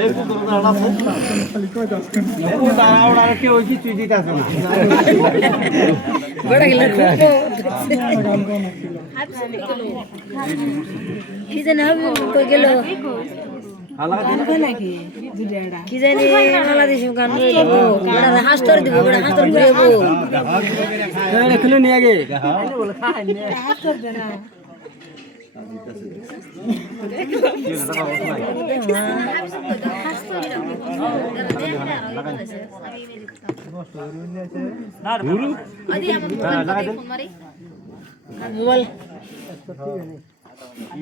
এই পুকুর দাঁড়া আছে ও দাঁড়া ওড়া কে ওই কি তুই দিতাছ না বড় গেল কি জানি হবে কই গেল হালা দিন নাকি কি জানি হালা দিছি গান বলবো বড় হাস্তর দিব বড় হাস্তর ঘুরেবো এই খুলে নিয়ে আগে বলে খাই না হাস্তর দে না মোবাইল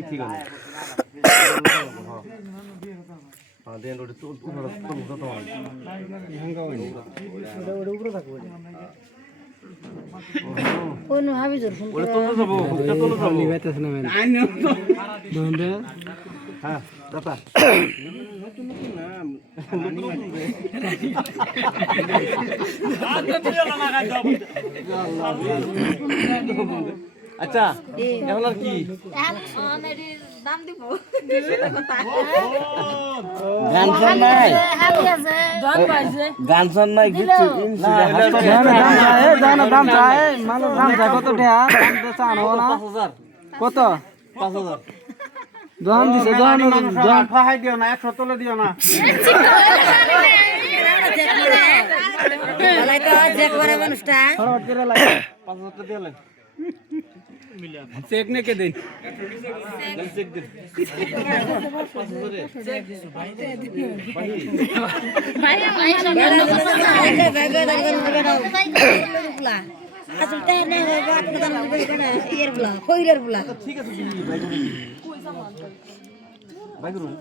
ঠিক আছে হ্যাঁ দেন ওটা তো তো হাঙ্গা হইনি ওটা উপরে থাকবে কোন ভাবি জোর ফোন ওটা তো যাবো ওটা তো যাবো নিবাইতেছ না মেন আই নো দন্ডে হ্যাঁ দাদা আচ্ছা এখন আর কি দাম দিব গান শোন নাই দাম পাইছে গান শোন নাই কিছু দাম চায় মানুষ দাম চায় কত টাকা দাম তো চানো না 5000 কত 5000 দাম দিছে দাম ফাহাই দিও না 100 তোলে দিও না বলাই তো চেক করে মানুষটা ফরওয়ার্ড করে লাগে 5000 টাকা দিলেন চেক নে কে দেন চেক দিন ঠিক আছে ভাই করুন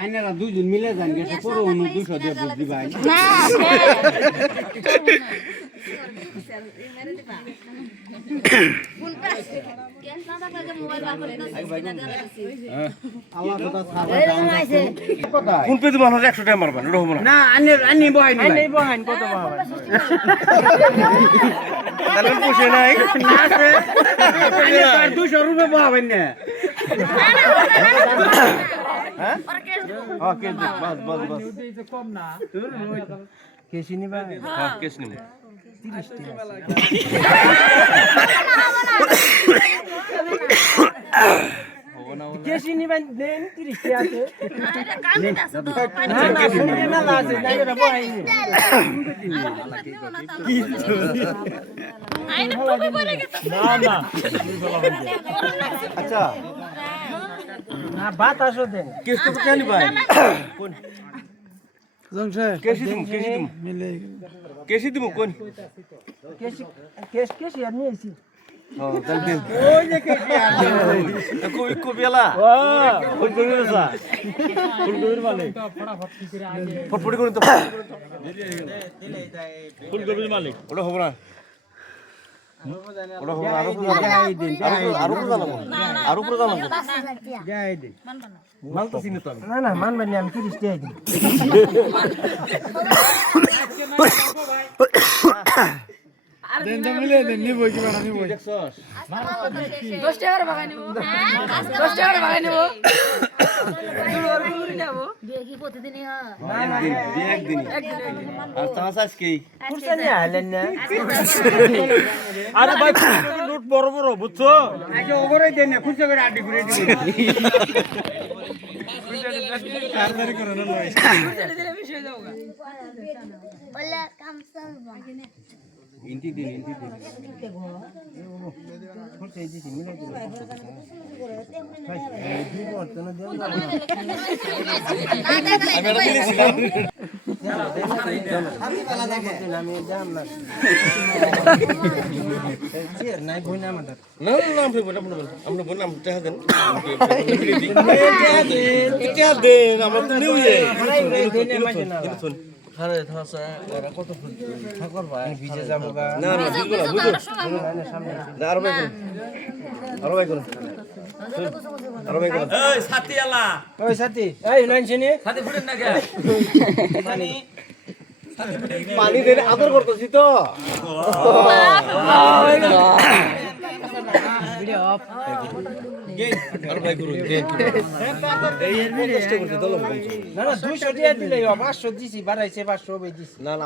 আইনারা দুইজন মিলে যান গেছে পুরো 200 দিয়ে বুঝ দিবা কোন পেতে মানুষ 100 টাকা মারবেন ওটা হবে না আনি বহাই আই বহান কত বাবা তাহলে পুষে নাই না আছে আনি 200 রুপে বহাবেন না হ্যাঁ ওকে বাস বাস বাস কম না কেসি নিবা হ্যাঁ কেস নিবা 30 কেসি নিবেন দেন 30 টাকা আছে না না শুনে না আছে জায়গাটা বহাই নি না না আচ্ছা না বাতাস দেন কেস তো কেন ভাই কোন জংশে কেসি দিমু মিলে কেসি দিমু কোন কেসি আর নিয়েছি ও তাহলে দিন ওই যে কেসি আছে কো বেলা ফুল কবি রসা ফুল কবির মালিক ফটফটি করুন তো ফুল কবির মালিক ওটা হবে না ওটা হবে আরো জানাবো আরো জানাবো যাই দে মাল তো চিনি তো আমি না না মানবেন না আমি 30 টাকা দিই দেন তো মিলে দেন নিব কি বানা নিব 10 টাকা বাগাই নিব 10 টাকা বাগাই নিব দেখি প্রতিদিনই হয় একদিন আর চাষ আজকে কুরসা নিয়ে আইলেন না আরে ভাই নোট বড় বড় বুঝছো আগে ওভারই দেন না খুশি করে আড্ডি করে দিবেন কারবারি করো না লয় ওলা কাম সব ইন্টি দিন খুশি দিছি মিলে দিন আমি যাম না নাই বই না আমাদের না আমরা বললাম টাকা দেন আমার তো নিউ আরে থাসা এরা কত ফুল ঠাকুর ভাই ভিজে যাবো গা না না বুঝবো না বুঝো সামনে আরো ভাই করুন এই সাথী আলা ওই সাথী এই নাইনছিনি সাথী ফুটেন না কে পানি দেন আদর করতেছি তো আর ভাই করুন দেন না 200 টাকা দিলেই 500 দিছি বাড়াইছে 500 দিছি না না